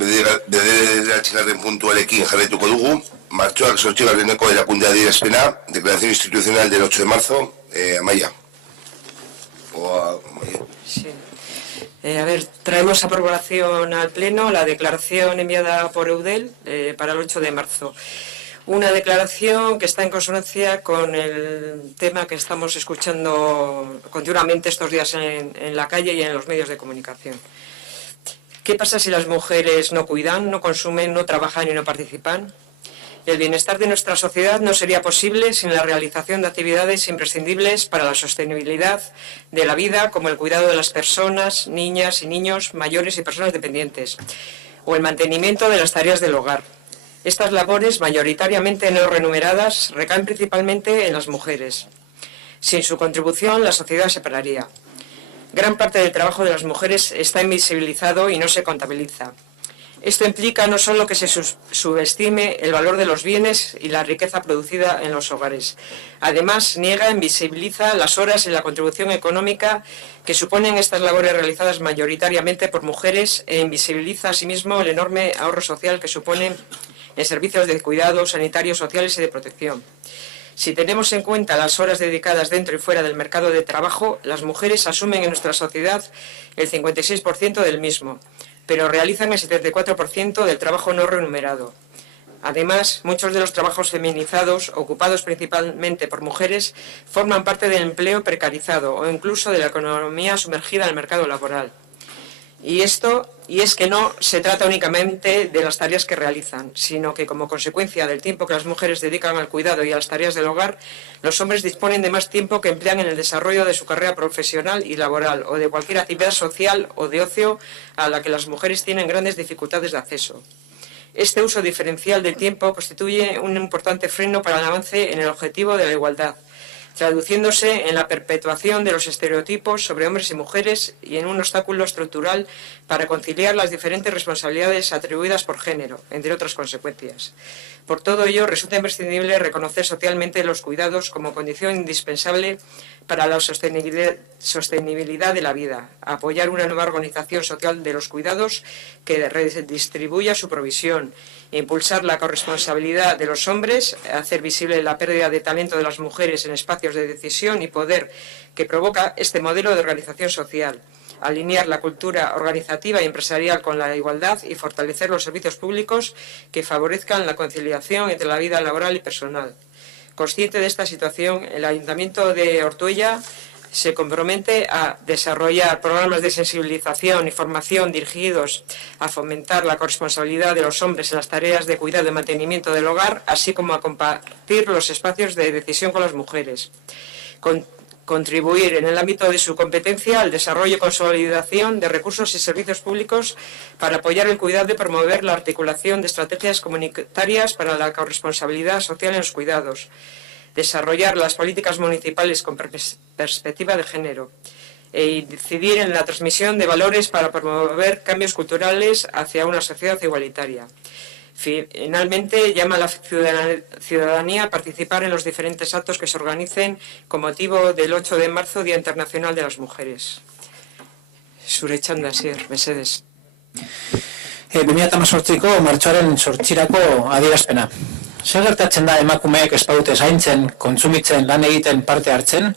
bederatzigarren puntuarekin jarraituko dugu. Martxoak 8. erakunde adierazpena, declaración institucional del 8 de marzo. Amaia. Sí. A ver, traemos a aprobación al Pleno la declaración enviada por Eudel para el 8 de marzo. Una declaración que está en consonancia con el tema que estamos escuchando continuamente estos días en la calle y en los medios de comunicación. ¿Qué pasa si las mujeres no cuidan, no consumen, no trabajan y no participan? El bienestar de nuestra sociedad no sería posible sin la realización de actividades imprescindibles para la sostenibilidad de la vida, como el cuidado de las personas, niñas y niños, mayores y personas dependientes, o el mantenimiento de las tareas del hogar. Estas labores, mayoritariamente no remuneradas, recaen principalmente en las mujeres. Sin su contribución, la sociedad se pararía. Gran parte del trabajo de las mujeres está invisibilizado y no se contabiliza. Esto implica no solo que se subestime el valor de los bienes y la riqueza producida en los hogares. Además, niega e invisibiliza las horas y la contribución económica que suponen estas labores realizadas mayoritariamente por mujeres e invisibiliza asimismo el enorme ahorro social que suponen en servicios de cuidados sanitarios, sociales y de protección. Si tenemos en cuenta las horas dedicadas dentro y fuera del mercado de trabajo, las mujeres asumen en nuestra sociedad el 56% del mismo, pero realizan el 74% del trabajo no remunerado. Además, muchos de los trabajos feminizados, ocupados principalmente por mujeres, forman parte del empleo precarizado o incluso de la economía sumergida en el mercado laboral. Y es que no se trata únicamente de las tareas que realizan, sino que como consecuencia del tiempo que las mujeres dedican al cuidado y a las tareas del hogar, los hombres disponen de más tiempo que emplean en el desarrollo de su carrera profesional y laboral o de cualquier actividad social o de ocio a la que las mujeres tienen grandes dificultades de acceso. Este uso diferencial del tiempo constituye un importante freno para el avance en el objetivo de la igualdad, traduciéndose en la perpetuación de los estereotipos sobre hombres y mujeres y en un obstáculo estructural para conciliar las diferentes responsabilidades atribuidas por género, entre otras consecuencias. Por todo ello, resulta imprescindible reconocer socialmente los cuidados como condición indispensable para la sostenibilidad de la vida, apoyar una nueva organización social de los cuidados que redistribuya su provisión, impulsar la corresponsabilidad de los hombres, hacer visible la pérdida de talento de las mujeres en espacios de decisión y poder que provoca este modelo de organización social, alinear la cultura organizativa y empresarial con la igualdad y fortalecer los servicios públicos que favorezcan la conciliación entre la vida laboral y personal. Consciente de esta situación, el Ayuntamiento de Ortuella se compromete a desarrollar programas de sensibilización y formación dirigidos a fomentar la corresponsabilidad de los hombres en las tareas de cuidado y mantenimiento del hogar, así como a compartir los espacios de decisión con las mujeres. Contribuir en el ámbito de su competencia al desarrollo y consolidación de recursos y servicios públicos para apoyar el cuidado y promover la articulación de estrategias comunitarias para la corresponsabilidad social en los cuidados. Desarrollar las políticas municipales con perspectiva de género e incidir en la transmisión de valores para promover cambios culturales hacia una sociedad igualitaria. Finalmente, llama a la ciudadanía a participar en los diferentes actos que se organicen con motivo del 8 de marzo, Día Internacional de las Mujeres. Zure txanda, Asier, mesedez. 2018ko martxoaren 8irako adierazpena. Zer gertatzen da emakumeek ez badute zaintzen, kontsumitzen, lan egiten parte hartzen?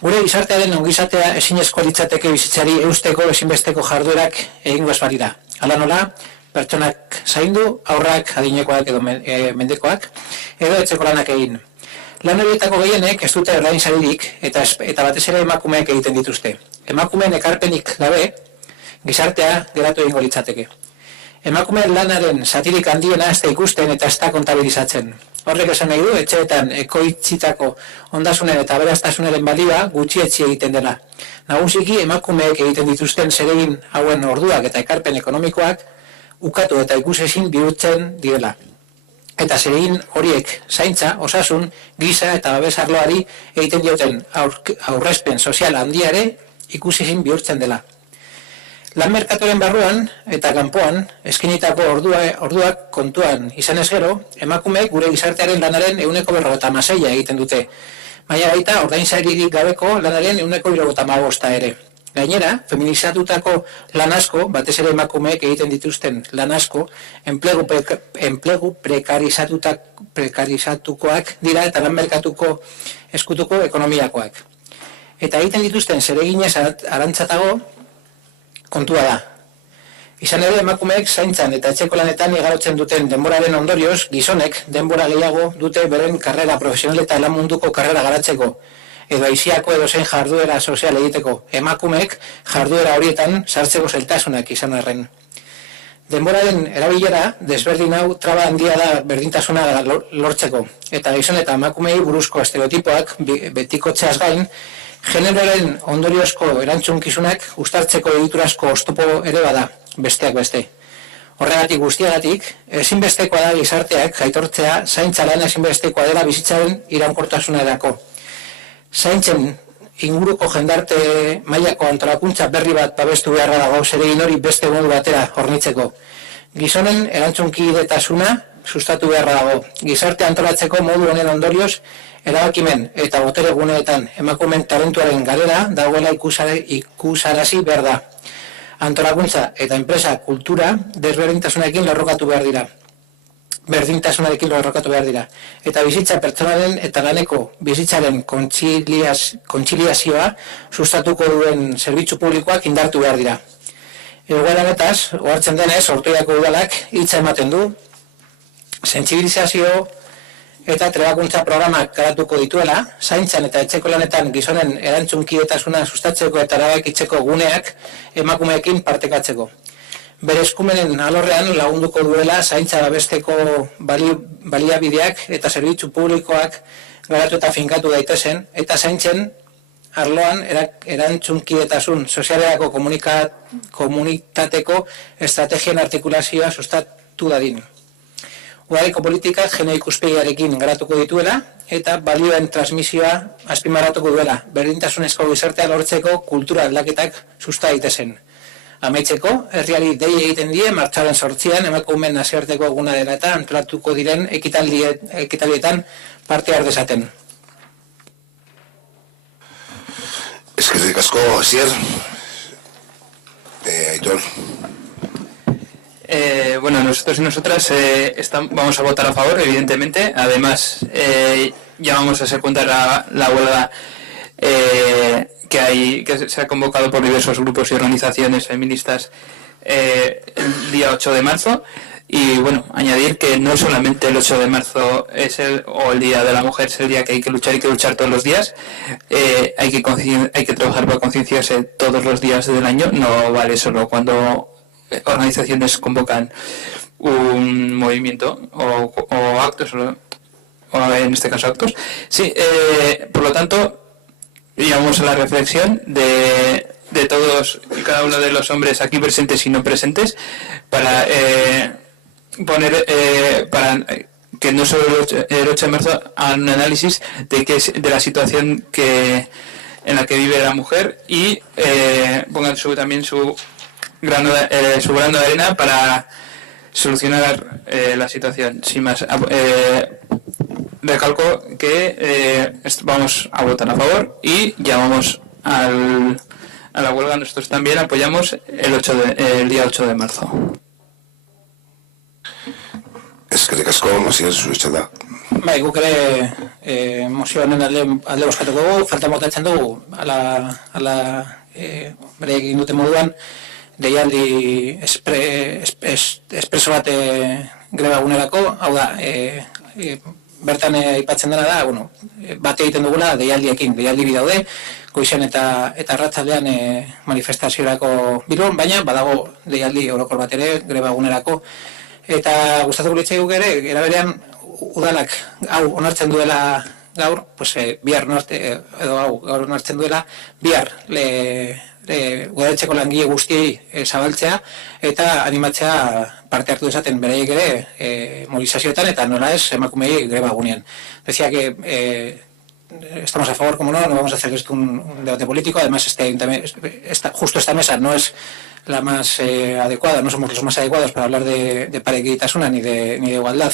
Gure gizartearen ongizatea ezinezko litzateke bizitzari eusteko ezinbesteko jarduerak egingo ez balira. Hala nola, pertsonak zaindu, haurrak, adinekoak edo mendekoak, edo etxeko lanak egin. Lan horietako gehienek ez dute ordainsaririk eta batez ere emakumeek egiten dituzte. Emakumeen ekarpenik gabe, gizartea geratu egingo litzateke. Emakumeen lanaren zatirik handiena ez da ikusten eta ez da kontabilizatzen. Horrek esan nahi du, etxeetan ekoitzitako ondasunen eta aberastasunaren balioa gutxietsi egiten dela. Nagusiki emakumeek egiten dituzten zeregin hauen orduak eta ekarpen ekonomikoak ukatu eta ikusezin bihurtzen direla. Eta zeregin horiek zaintza, osasun, giza eta babes arloari egiten dioten aurrezpen sozial handiare ikusezin bihurtzen dela. Lan merkatuaren barruan eta kanpoan eskinitako orduak kontuan izanez gero, emakumeek gure gizartearen lanaren 156 egiten dute. Baina baita ordainsaririk gabeko lanaren 175 ere. Gainera, feminizatutako lan asko, batez ere emakumeek egiten dituzten lan asko, enplegu prekarizatukoak dira eta lan merkatuko eskutuko ekonomiakoak. Eta egiten dituzten zereginez arantzatago kontua da. Izan ere, emakumeek zaintzan eta etxeko lanetan igarotzen duten denboraren ondorioz, gizonek denbora gehiago dute beren karrera profesional eta lan munduko karrera garatzeko, edo aiziako edo zein jarduera sozial egiteko, emakumeek jarduera horietan sartzeko zailtasunak izan arren. Denboraren erabilera, desberdin hau traba handia da berdintasuna lortzeko, eta gizon eta emakumei buruzko estereotipoak betikotzeaz gain, generoaren ondoriozko erantzunkizunak uztartzeko egiturazko oztopo ere bada, besteak beste. Horregatik guztiagatik, ezinbestekoa da gizarteak aitortzea zaintza lan ezinbestekoa dela bizitzaren iraunkortasunerako. Zaintzen inguruko jendarte mailako antolakuntza berri bat babestu beharra dago zeregin hori beste modu batera hornitzeko. Gizonen erantzunkidetasuna sustatu beharra dago. Gizarte antolatzeko modu honen ondorioz, erabakimen eta botere guneetan emakumeen talentuaren galera dagoela ikusarazi behar da. Antolakuntza eta enpresa kultura desberdintasunarekin lerrokatu behar dira. Berdintasunarekin lerrokatu behar dira. Eta bizitza pertsonalen eta laneko bizitzaren kontziliazioa sustatuko duen zerbitzu publikoak indartu behar dira. Egoera honetaz, ohartzen denez, Ortuellako udalak hitza ematen du, sentsibilizazio eta trebakuntza programak garatuko dituela, zaintzan eta etxeko lanetan gizonen erantzunkidetasuna sustatzeko eta erabakitzeko guneak emakumeekin partekatzeko. Bere eskumenen alorrean lagunduko duela zaintza babesteko baliabideak eta zerbitzu publikoak garatu eta finkatu daitezen, eta zaintzen arloan erantzunkidetasun sozialerako komunitateko estrategien artikulazioa sustatu dadin. Udaleko politikak genero ikuspegiarekin garatuko dituela eta balioen transmisioa azpimarratuko duela, berdintasunezko gizartea lortzeko kultura aldaketak susta daitezen. Amaitzeko, herriari dei egiten die martxoaren 8an emakumeen nazioarteko eguna dela eta antolatuko diren ekitaldietan parte har dezaten. Eskerrik asko, Asier. Aitor. Bueno, nosotros y nosotras vamos a votar a favor, evidentemente. Además, ya vamos a secundar la huelga que se ha convocado por diversos grupos y organizaciones feministas el día 8 de marzo. Y bueno, añadir que no solamente el 8 de marzo o el Día de la Mujer es el día que hay que luchar todos los días. Hay que trabajar para concienciarse todos los días del año. No vale solo cuando organizaciones convocan un movimiento o actos, o en este caso actos. Sí, por lo tanto, llegamos a la reflexión de todos y cada uno de los hombres aquí presentes y no presentes para para que no solo el 8 de marzo hagan un análisis de la situación en la que vive la mujer y pongan también su grano de arena para solucionar la situación. Sin más, recalco que vamos a votar a favor y llamamos a la huelga. Nosotros también apoyamos el día 8 de marzo. Eskerrik asko, Asier, zure txanda. Bai, guk ere mozioaren alde bozkatuko dugu, falta botatzen dugu, bere egin duten moduan, deialdi espreso bat greba egunerako, hau da, bertan aipatzen dena da, bate egiten dugula deialdi bi daude, goizean eta arratsaldean manifestaziorako bilbon, baina badago deialdi orokor bat ere greba egunerako, eta gustatuko litzaiguke ere, eraberean udalak hau onartzen duela gaur, bihar gaur onartzen duela, bihar udaletxeko langile guztiei zabaltzea eta animatzea parte hartu dezaten beraiek ere mobilizazioetan eta nola ez emakumei greba egunean. Decía que estamos a favor, como no vamos a hacer esto un debate político. Además, justo esta mesa no es la más adecuada, no somos los más adecuados para hablar de parekitasuna ni de igualdad,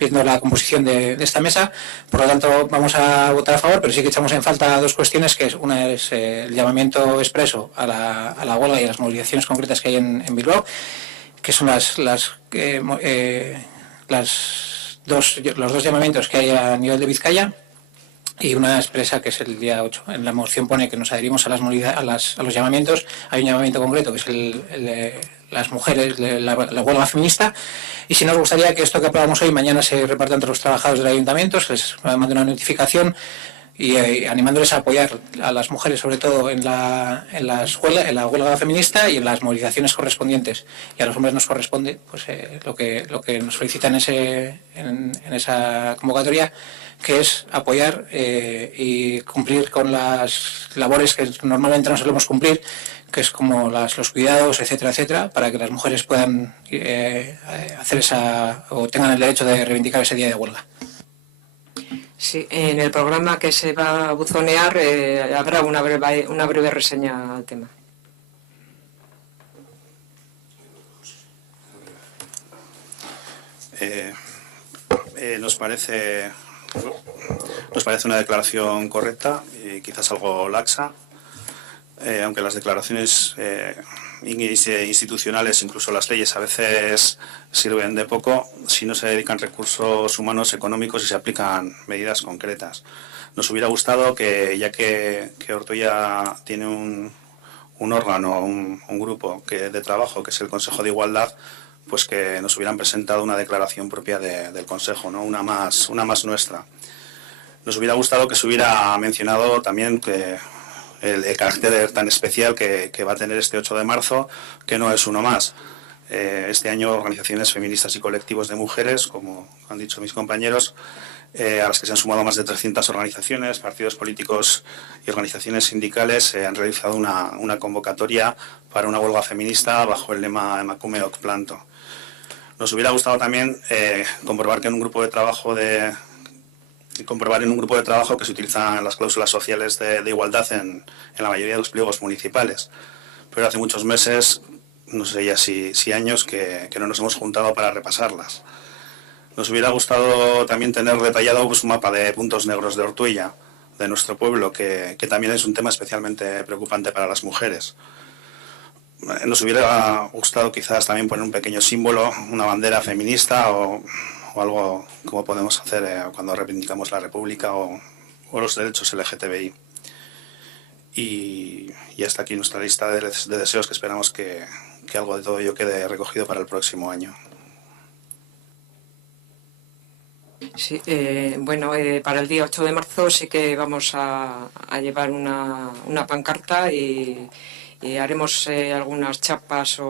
viendo la composición de esta mesa. Por lo tanto, vamos a votar a favor, pero sí que echamos en falta dos cuestiones, que una es el llamamiento expreso a la huelga y a las movilizaciones concretas que hay en Bilbao, que son los dos llamamientos que hay a nivel de Vizcaya, y una expresa que es el día 8. En la moción pone que nos adherimos a los llamamientos. Hay un llamamiento concreto que es el de las mujeres, la huelga feminista, y si nos gustaría que esto que aprobamos hoy mañana se reparta entre los trabajadores del ayuntamiento, se les mande una notificación y animándoles a apoyar a las mujeres, sobre todo en la huelga feminista y en las movilizaciones correspondientes. Y a los hombres nos corresponde pues lo que nos solicitan en esa convocatoria, que es apoyar y cumplir con las labores que normalmente no solemos cumplir, que es como los cuidados, etcétera, etcétera, para que las mujeres puedan hacer o tengan el derecho de reivindicar ese día de huelga. Sí, en el programa que se va a buzonear habrá una breve reseña al tema. Nos parece una declaración correcta y quizás algo laxa, aunque las declaraciones institucionales, incluso las leyes, a veces sirven de poco si no se dedican recursos humanos, económicos y se aplican medidas concretas. Nos hubiera gustado que, ya que Ortuella tiene un órgano, un grupo de trabajo, que es el Consejo de Igualdad, pues que nos hubieran presentado una declaración propia del Consejo, ¿no? Una más nuestra. Nos hubiera gustado que se hubiera mencionado también que el carácter tan especial que va a tener este 8 de marzo, que no es uno más. Este año organizaciones feministas y colectivos de mujeres, como han dicho mis compañeros, a las que se han sumado más de 300 organizaciones, partidos políticos y organizaciones sindicales, han realizado una convocatoria para una huelga feminista bajo el lema Emakume ok planto. Nos hubiera gustado también comprobar en un grupo de trabajo que se utilizan las cláusulas sociales de igualdad en la mayoría de los pliegos municipales. Pero hace muchos meses, no sé ya si años, que no nos hemos juntado para repasarlas. Nos hubiera gustado también tener detallado pues, un mapa de puntos negros de Ortuella, de nuestro pueblo, que también es un tema especialmente preocupante para las mujeres. Nos hubiera gustado quizás también poner un pequeño símbolo, una bandera feminista o algo como podemos hacer cuando reivindicamos la República o los derechos LGTBI. Y hasta aquí nuestra lista de deseos, que esperamos que algo de todo ello quede recogido para el próximo año. Sí, para el día 8 de marzo sí que vamos a llevar una pancarta y haremos algunas chapas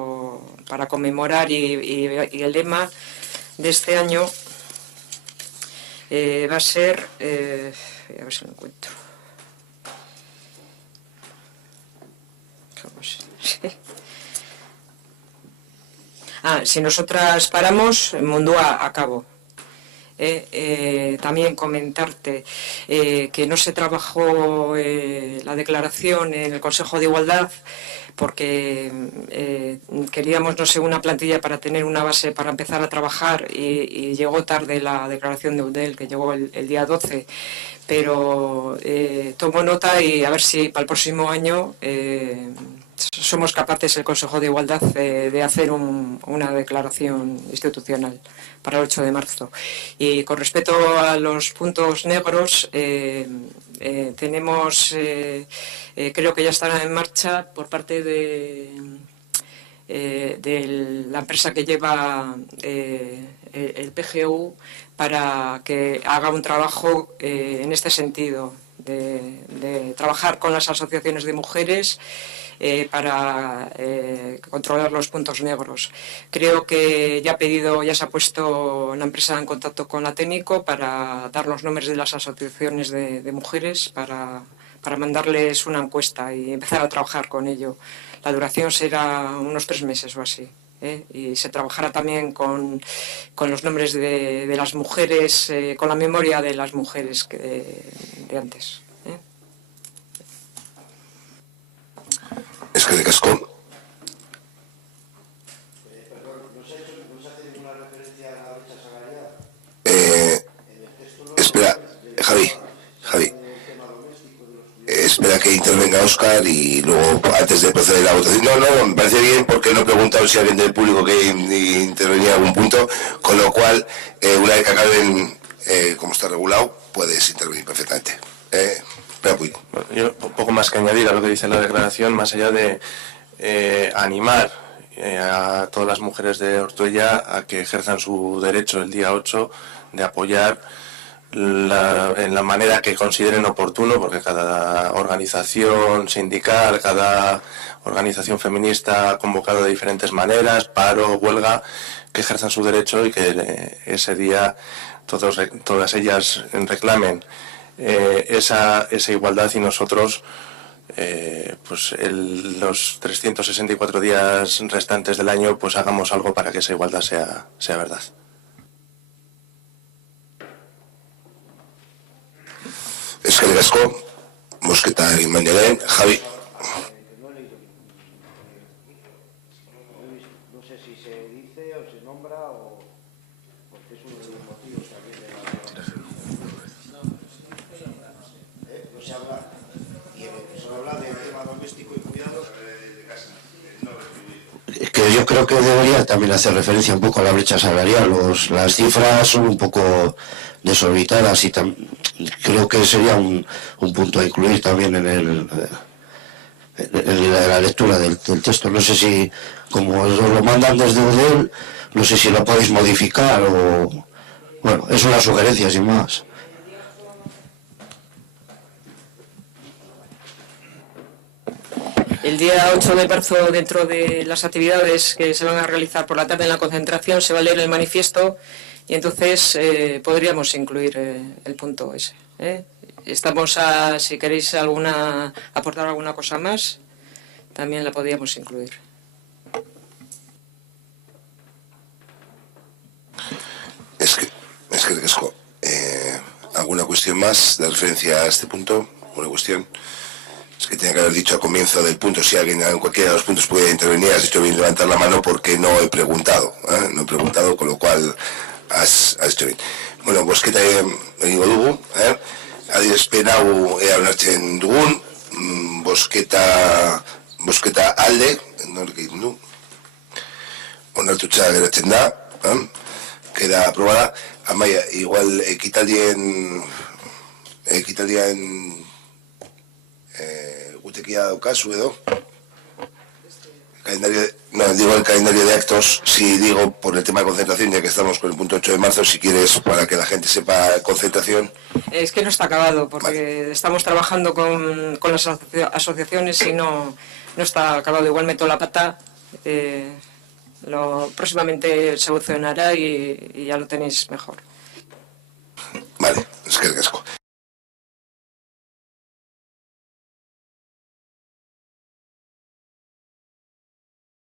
para conmemorar y el lema de este año va a ser, a ver si lo encuentro. Si nosotras paramos, mundua a cabo. También comentarte que no se trabajó la declaración en el Consejo de Igualdad porque queríamos, no sé, una plantilla para tener una base para empezar a trabajar y llegó tarde la declaración de Eudel, que llegó el día 12, pero tomo nota y a ver si para el próximo año somos capaces, el Consejo de Igualdad, de hacer una declaración institucional para el 8 de marzo. Y con respecto a los puntos negros, tenemos, creo que ya estará en marcha por parte de la empresa que lleva el PGU para que haga un trabajo en este sentido, de trabajar con las asociaciones de mujeres para controlar los puntos negros. Creo que ya se ha puesto la empresa en contacto con la técnico para dar los nombres de las asociaciones de mujeres para mandarles una encuesta y empezar a trabajar con ello. La duración será unos 3 meses o así. Y se trabajará también con los nombres de las mujeres, con la memoria de las mujeres de antes. Es que de casco. Espera, Javi. Espera que intervenga Óscar y luego, antes de proceder a la votación. No, me parece bien porque no he preguntado si alguien del público que intervenía en algún punto, con lo cual, una vez que acaben, como está regulado, puedes intervenir perfectamente. Bueno, yo poco más que añadir a lo que dice la declaración, más allá de animar a todas las mujeres de Ortuella a que ejerzan su derecho el día 8 de apoyar en la manera que consideren oportuno, porque cada organización sindical, cada organización feminista ha convocado de diferentes maneras, paro, huelga, que ejerzan su derecho y que ese día todas ellas reclamen esa igualdad y nosotros pues los 364 días restantes del año pues hagamos algo para que esa igualdad sea verdad. Eskerrik asko, Mosqueta egin baino lehen, Javi. No sé si se dice o se nombra o porque es uno de los motivos también de la... No se habla, y se habla de tema doméstico y cuidados de casa. Que yo creo que debería también hacer referencia un poco a la brecha salarial. Las cifras son un poco desorbitadas y creo que sería un punto a incluir también en la lectura del texto. No sé si, como os lo mandan desde UDEL, no sé si lo podéis modificar o... Bueno, es una sugerencia sin más. El día 8 de marzo, dentro de las actividades que se van a realizar por la tarde en la concentración, se va a leer el manifiesto y entonces podríamos incluir el punto ese. Estamos si queréis aportar alguna cosa más, también la podríamos incluir. Es que ¿alguna cuestión más de referencia a este punto? ¿Alguna cuestión? Es que tenía que haber dicho al comienzo del punto, si alguien en cualquiera de los puntos puede intervenir, has hecho bien levantar la mano porque no he preguntado, no he preguntado, con lo cual has hecho bien. Bueno, Bozketa egingo dugu, adierazpen ea onartzen dugun, bozketa alde, nork egin du, onartutza geratzen da, queda aprobada. Amaia, igual ekitaldien gutekia daukazu edo digo el calendario de actos, si digo por el tema de concentración, ya que estamos con el punto 8 de marzo, si quieres, para que la gente sepa concentración. Es que no está acabado, porque estamos trabajando con las asociaciones y no está acabado. Igual meto la pata, próximamente se solucionará y ya lo tenéis mejor. Vale, eskerrik asko.